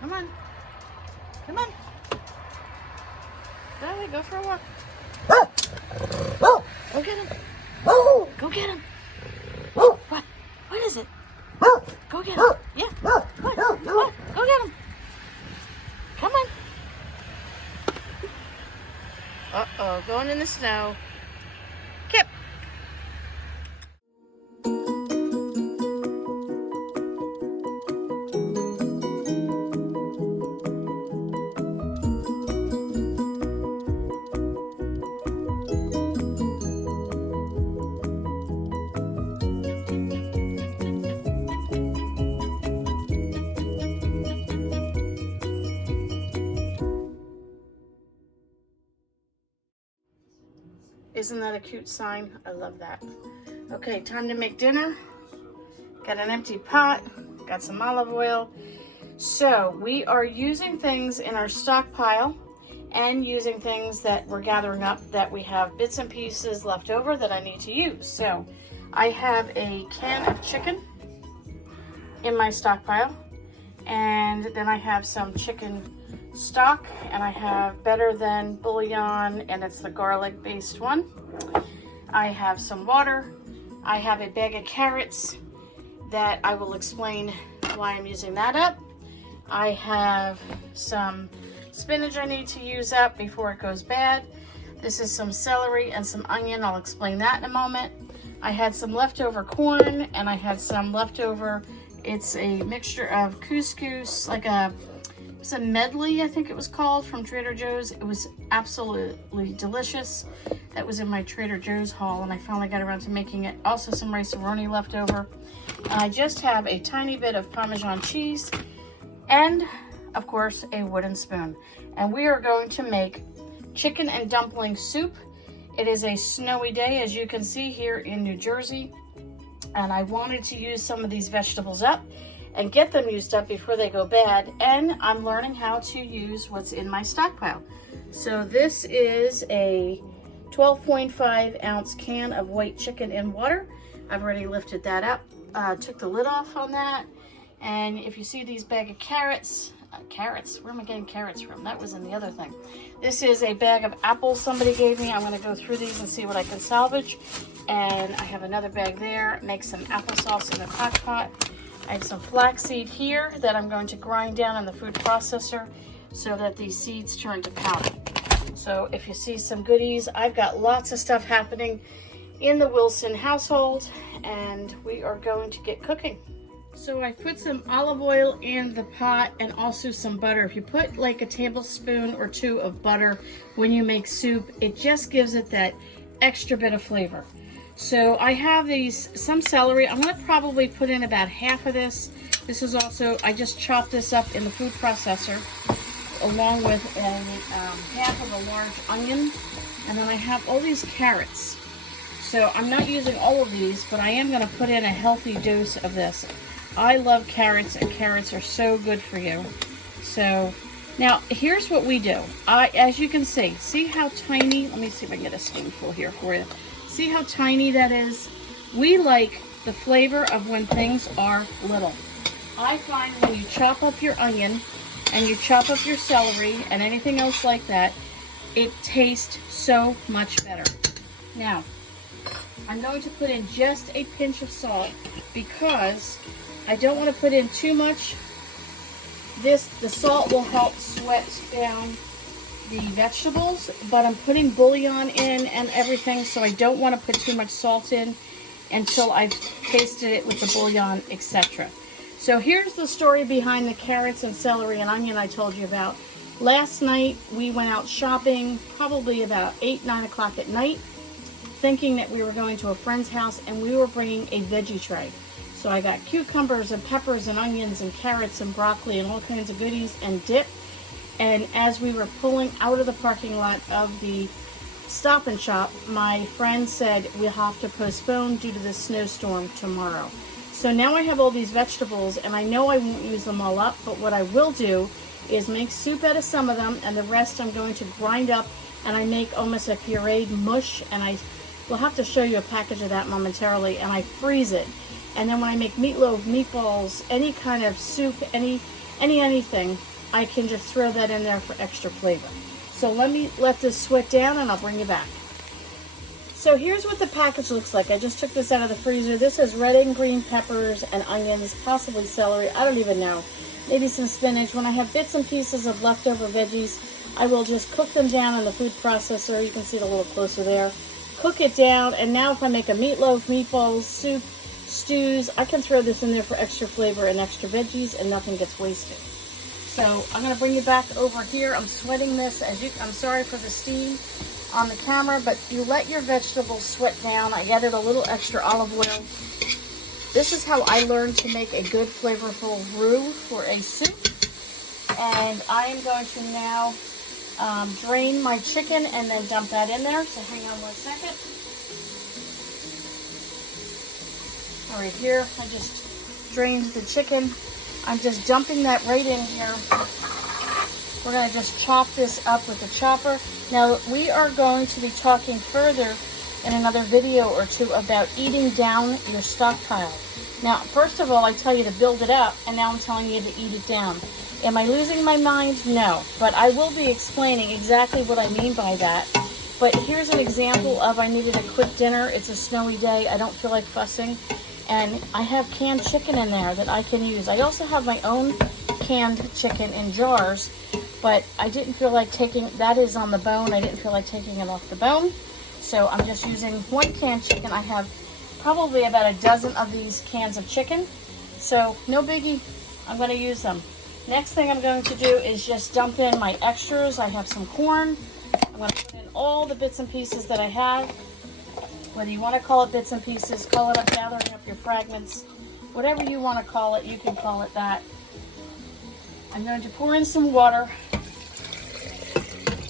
Come on. Come on. Riley, go for a walk. Go get him. Go get him. What? What is it? Go get him. Yeah. What? What? Go get him. Come on. Uh-oh, going in the snow. Kip. Isn't that a cute sign? I love that. Okay, time to make dinner. Got an empty pot, got some olive oil. So we are using things in our stockpile and using things that we're gathering up that we have bits and pieces left over that I need to use. So I have a can of chicken in my stockpile, and then I have some chicken stock, and I have Better Than bouillon, and it's the garlic based one. I have some water. I have a bag of carrots that I will explain why I'm using that up. I have some spinach I need to use up before it goes bad. This is some celery and some onion. I'll explain that in a moment. I had some leftover corn, and I had some leftover, it's a mixture of couscous, like it's a medley, I think it was called, from Trader Joe's. It was absolutely delicious. That was in my Trader Joe's haul, and I finally got around to making it. Also some rice-a-roni left over. And I just have a tiny bit of Parmesan cheese and, of course, a wooden spoon. And we are going to make chicken and dumpling soup. It is a snowy day, as you can see, here in New Jersey. And I wanted to use some of these vegetables up and get them used up before they go bad, and I'm learning how to use what's in my stockpile. So this is a 12.5 ounce can of white chicken in water. I've already lifted that up, took the lid off on that, and if you see these bag of carrots, where am I getting carrots from? That was in the other thing. This is a bag of apples somebody gave me. I'm going to go through these and see what I can salvage, and I have another bag there. Make some applesauce in the crock pot. I have some flaxseed here that I'm going to grind down in the food processor so that these seeds turn to powder. So if you see some goodies, I've got lots of stuff happening in the Wilson household, and we are going to get cooking. So I put some olive oil in the pot and also some butter. If you put like a tablespoon or two of butter when you make soup, it just gives it that extra bit of flavor. So I have some celery. I'm going to probably put in about half of this. This is also, I just chopped this up in the food processor along with half of a large onion. And then I have all these carrots. So I'm not using all of these, but I am going to put in a healthy dose of this. I love carrots, and carrots are so good for you. So now here's what we do. As you can see how tiny, let me see if I can get a spoonful here for you. See how tiny that is? We like the flavor of when things are little. I find when you chop up your onion and you chop up your celery and anything else like that, it tastes so much better. Now, I'm going to put in just a pinch of salt because I don't want to put in too much. The salt will help sweat down the vegetables, but I'm putting bouillon in and everything, so I don't want to put too much salt in until I've tasted it with the bouillon, etc. So here's the story behind the carrots and celery and onion I told you about. Last night we went out shopping, probably about 8-9 o'clock at night, thinking that we were going to a friend's house, and we were bringing a veggie tray. So I got cucumbers and peppers and onions and carrots and broccoli and all kinds of goodies and dip. And as we were pulling out of the parking lot of the Stop and Shop, my friend said we'll have to postpone due to the snowstorm tomorrow. So now I have all these vegetables, and I know I won't use them all up, but what I will do is make soup out of some of them, and the rest I'm going to grind up, and I make almost a pureed mush, and I will have to show you a package of that momentarily, and I freeze it. And then when I make meatloaf, meatballs, any kind of soup, any anything, I can just throw that in there for extra flavor. So let me let this sweat down and I'll bring you back. So here's what the package looks like. I just took this out of the freezer. This has red and green peppers and onions, possibly celery. I don't even know. Maybe some spinach. When I have bits and pieces of leftover veggies, I will just cook them down in the food processor. You can see it a little closer there. Cook it down, and now if I make a meatloaf, meatballs, soup, stews, I can throw this in there for extra flavor and extra veggies, and nothing gets wasted. So I'm going to bring you back over here. I'm sweating this. I'm sorry for the steam on the camera, but you let your vegetables sweat down. I added a little extra olive oil. This is how I learned to make a good flavorful roux for a soup. And I am going to now drain my chicken and then dump that in there. So hang on one second. All right, here I just drained the chicken. I'm just dumping that right in here. We're going to just chop this up with the chopper. Now, we are going to be talking further in another video or two about eating down your stockpile. Now, first of all, I tell you to build it up, and now I'm telling you to eat it down. Am I losing my mind? No. But I will be explaining exactly what I mean by that. But here's an example of I needed a quick dinner. It's a snowy day. I don't feel like fussing. And I have canned chicken in there that I can use. I also have my own canned chicken in jars, but I didn't feel like taking, that is on the bone. I didn't feel like taking it off the bone. So I'm just using one canned chicken. I have probably about a dozen of these cans of chicken. So no biggie, I'm going to use them. Next thing I'm going to do is just dump in my extras. I have some corn. I'm going to put in all the bits and pieces that I have. Whether you want to call it bits and pieces, call it up gathering up your fragments. Whatever you want to call it, you can call it that. I'm going to pour in some water.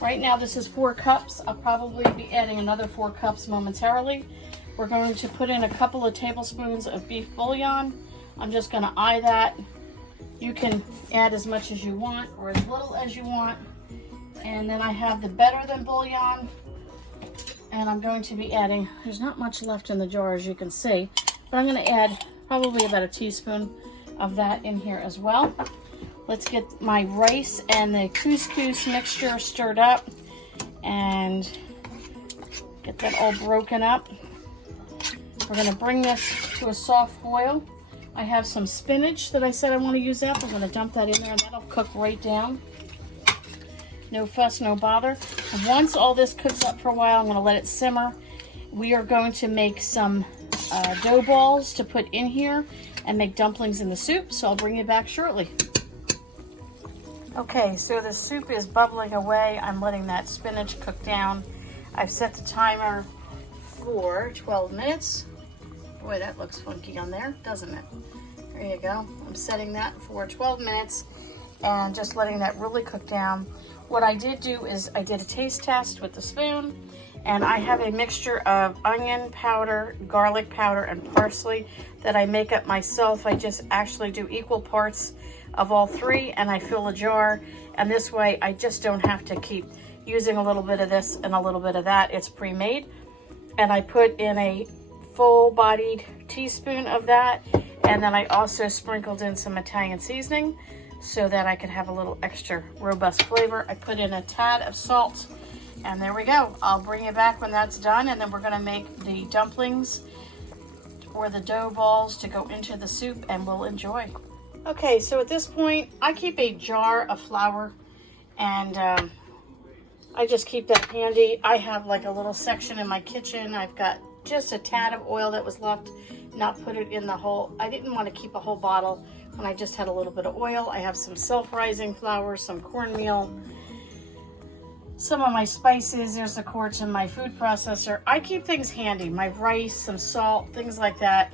Right now this is 4 cups. I'll probably be adding another 4 cups momentarily. We're going to put in a couple of tablespoons of beef bouillon. I'm just going to eye that. You can add as much as you want or as little as you want. And then I have the better than bouillon. And I'm going to be adding, there's not much left in the jar as you can see, but I'm going to add probably about a teaspoon of that in here as well. Let's get my rice and the couscous mixture stirred up and get that all broken up. We're going to bring this to a soft boil. I have some spinach that I said I want to use up. I'm going to dump that in there and that'll cook right down. No fuss, no bother. Once all this cooks up for a while, I'm going to let it simmer. We are going to make some dough balls to put in here and make dumplings in the soup, so I'll bring you back shortly. Okay, so the soup is bubbling away. I'm letting that spinach cook down. I've set the timer for 12 minutes. Boy, that looks funky on there, doesn't it? There you go. I'm setting that for 12 minutes and just letting that really cook down. What I did do is I did a taste test with the spoon, and I have a mixture of onion powder, garlic powder, and parsley that I make up myself. I just actually do equal parts of all 3, and I fill a jar, and this way I just don't have to keep using a little bit of this and a little bit of that. It's pre-made, and I put in a full-bodied teaspoon of that, and then I also sprinkled in some Italian seasoning so that I could have a little extra robust flavor. I put in a tad of salt, and there we go. I'll bring you back when that's done, and then we're gonna make the dumplings or the dough balls to go into the soup, and we'll enjoy. Okay, so at this point, I keep a jar of flour, and I just keep that handy. I have like a little section in my kitchen. I've got just a tad of oil that was left, not put it in the whole, I didn't want to keep a whole bottle when I just had a little bit of oil. I have some self-rising flour, some cornmeal, some of my spices. There's the quarts in my food processor. I keep things handy, my rice, some salt, things like that.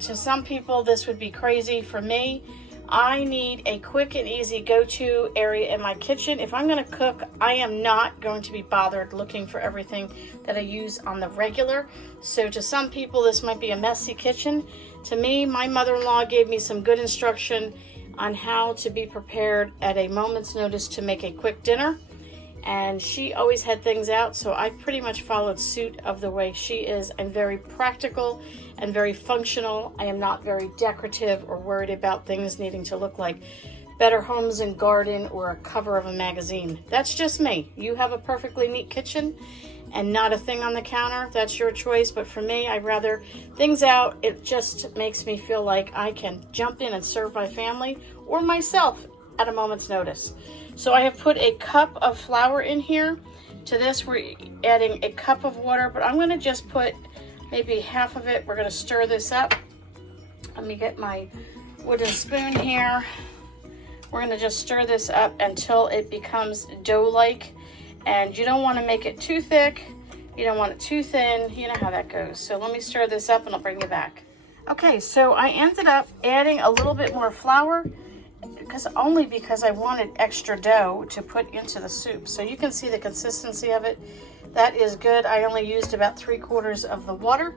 To some people, this would be crazy. For me, I need a quick and easy go-to area in my kitchen. If I'm gonna cook, I am not going to be bothered looking for everything that I use on the regular. So to some people, this might be a messy kitchen. To me, my mother-in-law gave me some good instruction on how to be prepared at a moment's notice to make a quick dinner. And she always had things out, so I pretty much followed suit of the way she is. I'm very practical and very functional. I am not very decorative or worried about things needing to look like Better Homes and Garden or a cover of a magazine. That's just me. You have a perfectly neat kitchen and not a thing on the counter. That's your choice. But for me, I'd rather things out. It just makes me feel like I can jump in and serve my family or myself at a moment's notice. So I have put a cup of flour in here. To this, we're adding a cup of water, but I'm going to just put maybe half of it. We're going to stir this up. Let me get my wooden spoon here. We're going to just stir this up until it becomes dough-like. And you don't want to make it too thick. You don't want it too thin. You know how that goes. So let me stir this up and I'll bring you back. Okay, so I ended up adding a little bit more flour only because I wanted extra dough to put into the soup. So you can see the consistency of it. That is good. I only used about 3/4 of the water.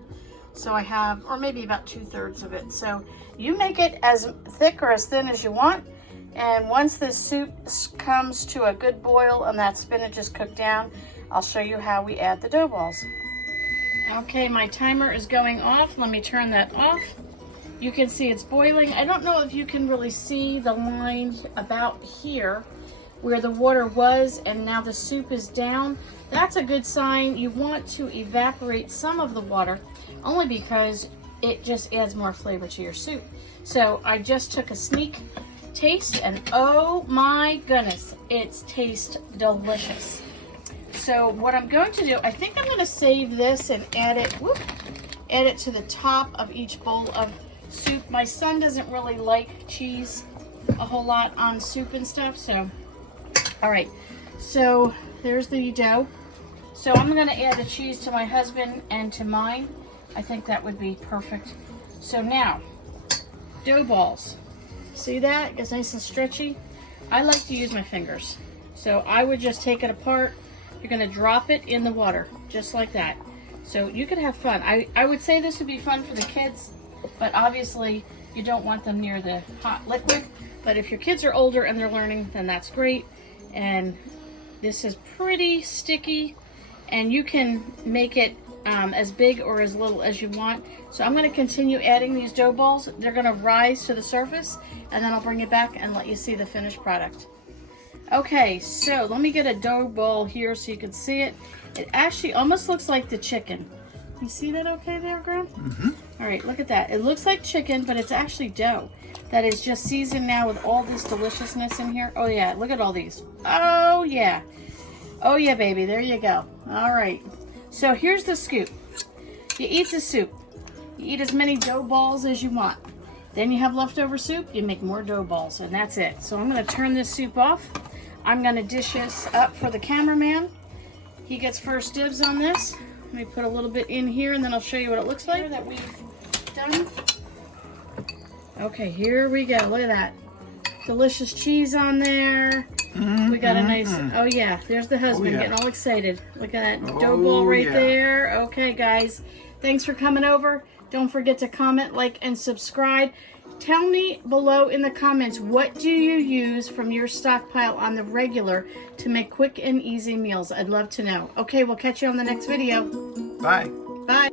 So I have, or maybe about 2/3 of it. So you make it as thick or as thin as you want. And once this soup comes to a good boil and that spinach is cooked down, I'll show you how we add the dough balls. Okay, my timer is going off. Let me turn that off. You can see it's boiling. I don't know if you can really see the line about here where the water was and now the soup is down. That's a good sign. You want to evaporate some of the water only because it just adds more flavor to your soup. So I just took a sneak taste and oh my goodness, it tastes delicious. So what I'm going to do, I think I'm going to save this and add it to the top of each bowl of soup. My son doesn't really like cheese a whole lot on soup and stuff, so all right, so there's the dough. So I'm going to add the cheese to my husband and to mine. I think that would be perfect. So now, dough balls. See that? It gets nice and stretchy. I like to use my fingers. So I would just take it apart. You're going to drop it in the water, just like that. So you could have fun. I would say this would be fun for the kids, but obviously you don't want them near the hot liquid. But if your kids are older and they're learning, then that's great. And this is pretty sticky, and you can make it as big or as little as you want. So I'm going to continue adding these dough balls. They're going to rise to the surface, and then I'll bring it back and let you see the finished product. Okay, so let me get a dough ball here so you can see it. It actually almost looks like the chicken. You see that okay there, Graham? Mm-hmm. All right, look at that. It looks like chicken, but it's actually dough that is just seasoned now with all this deliciousness in here. Oh yeah, look at all these. Oh yeah. Oh yeah, baby, there you go. All right. So here's the scoop. You eat the soup. You eat as many dough balls as you want. Then you have leftover soup, you make more dough balls, and that's it. So I'm going to turn this soup off. I'm going to dish this up for the cameraman. He gets first dibs on this. Let me put a little bit in here, and then I'll show you what it looks like that we've done. Okay, here we go. Look at that. Delicious cheese on there. We got a nice, oh yeah, there's the husband getting all excited. Look at that dough ball right there. Okay, guys, thanks for coming over. Don't forget to comment, like, and subscribe. Tell me below in the comments, what do you use from your stockpile on the regular to make quick and easy meals? I'd love to know. Okay, we'll catch you on the next video. Bye. Bye.